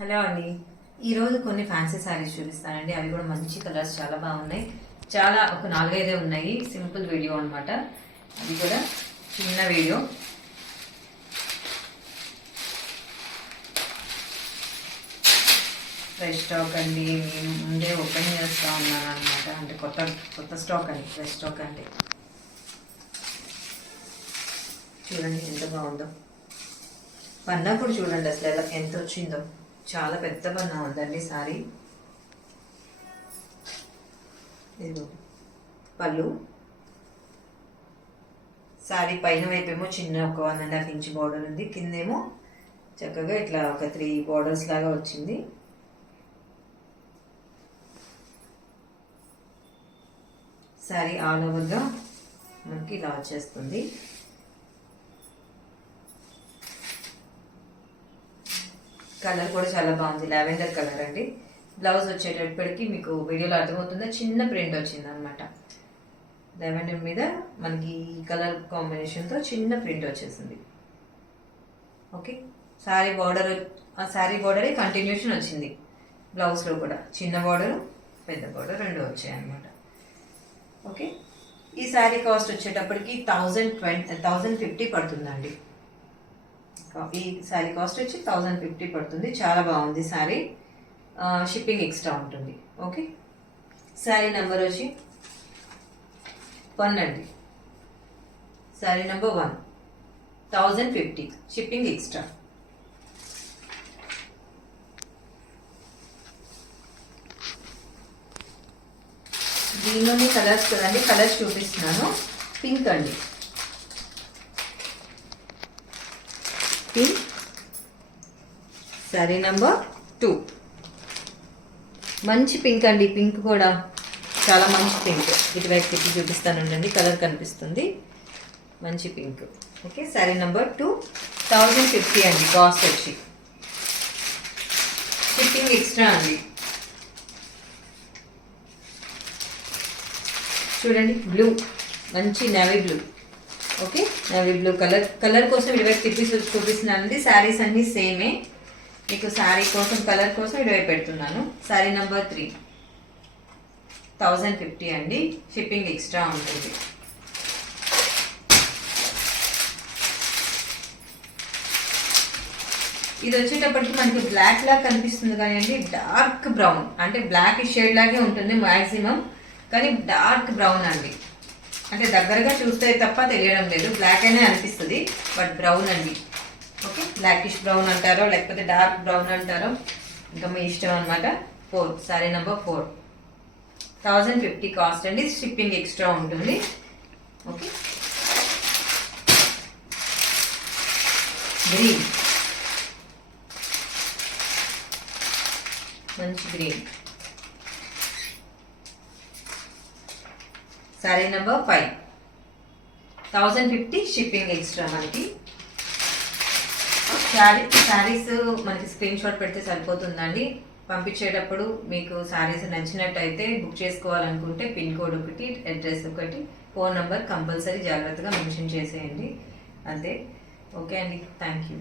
Hello అండి. ఈరోజు కొన్ని ఫ్యాన్సీ శారీస్ చూపిస్తానండి. అవి కూడా మంచి కలర్స్ చాలా బాగున్నాయి. చాలా ఒక 4-5 ఉన్నాయి. సింపుల్ వీడియో అనమాట. అది కూడా చిన్న వీడియో. ఫ్రెష్ స్టాక్ అండి. నేను ముందే ఓపెన్ చేస్తూ ఉన్నాను అనమాట. అంటే కొత్త స్టాక్ అండి. ఫ్రెష్ స్టాక్ అంటే చూడండి ఎంత బాగుందో. పన్నా కూడా చూడండి అసలు ఎంత వచ్చిందో. చాలా పెద్ద పన్నా ఉందండి సారీ. ఇది పళ్ళు. సారీ పైన వైపేమో చిన్న ఒక 1.5 ఇంచ్ బార్డర్ ఉంది. కిందేమో చక్కగా ఇట్లా ఒక 3 బార్డర్స్ లాగా వచ్చింది. సారీ ఆల్ ఓవర్గా మనకి ఇలా వచ్చేస్తుంది. కలర్ కూడా చాలా బాగుంది. లావెండర్ కలర్ అండి. బ్లౌజ్ వచ్చేటప్పటికి మీకు వీడియోలో అర్థమవుతుందా, చిన్న ప్రింట్ వచ్చింది అనమాట. లావెండర్ మీద మనకి ఈ కలర్ కాంబినేషన్తో చిన్న ప్రింట్ వచ్చేసింది. ఓకే, శారీ బార్డర్, ఆ శారీ బార్డరే కంటిన్యూషన్ వచ్చింది. బ్లౌజ్లో కూడా చిన్న బార్డర్ పెద్ద బార్డర్ రెండు వచ్చాయి అనమాట. ఓకే, ఈ శారీ కాస్ట్ వచ్చేటప్పటికి 1050 పడుతుందండి. ఈ శారీ కాస్ట్ వచ్చి 1050 పడుతుంది. చాలా బాగుంది శారీ. షిప్పింగ్ ఎక్స్ట్రా ఉంటుంది. ఓకే, శారీ నెంబర్ వచ్చి 1 అండి. Sari number 1 1050, shipping extra. దీనిలోని కలర్స్ కదండి, కలర్స్ చూపిస్తున్నాను. పింక్ అండి, పింక్. శారీ నెంబర్ 2 మంచి పింక్ అండి. పింక్ కూడా చాలా మంచి పింక్. ఇటువైపు తిప్పి చూపిస్తానండి, కలర్ కనిపిస్తుంది. మంచి పింక్. ఓకే, శారీ నెంబర్ 2 1050 అండి. కాస్ట్ వచ్చి షిప్పింగ్ ఎక్స్ట్రా అండి. చూడండి, బ్లూ, మంచి navy blue. Okay, navy blue colour కోసం ఇటువైపు తిప్పి చూపిస్తున్నానండి. శారీస్ అన్నీ సేమే. మీకు శారీ కోసం కలర్ కోసం ఇటువైపు పెడుతున్నాను. శారీ నెంబర్ 3 1050 అండి. షిప్పింగ్ ఎక్స్ట్రా ఉంటుంది. ఇది వచ్చేటప్పటికి మనకి బ్లాక్ లాగా కనిపిస్తుంది కానీ అండి, డార్క్ బ్రౌన్, అంటే బ్లాక్ షేడ్ లాగే ఉంటుంది మ్యాక్సిమం, కానీ డార్క్ బ్రౌన్ అండి. అంటే దగ్గరగా చూస్తే తప్ప తెలియడం లేదు, బ్లాక్ అనే అనిపిస్తుంది, బట్ బ్రౌన్ అండి. ఓకే, బ్లాకిష్ బ్రౌన్ అంటారో లేకపోతే డార్క్ బ్రౌన్ అంటారో ఇంకా మీ ఇష్టం అనమాట. 4, శారీ నెంబర్ 4 1050 కాస్ట్ అండి. షిప్పింగ్ ఎక్స్ట్రా ఉంటుంది. ఓకే, గ్రీన్, మంచి green. Sari number 5 1050, shipping extra. మనకి శారీస్ మనకి స్క్రీన్ షాట్ పెడితే సరిపోతుందండి. పంపించేటప్పుడు మీకు శారీస్ నచ్చినట్టయితే బుక్ చేసుకోవాలనుకుంటే పిన్ కోడ్ ఒకటి, అడ్రస్ ఒకటి, ఫోన్ నెంబర్ కంపల్సరీ జాగ్రత్తగా మెన్షన్ చేసేయండి. అంతే. ఓకే అండి, థ్యాంక్ యూ.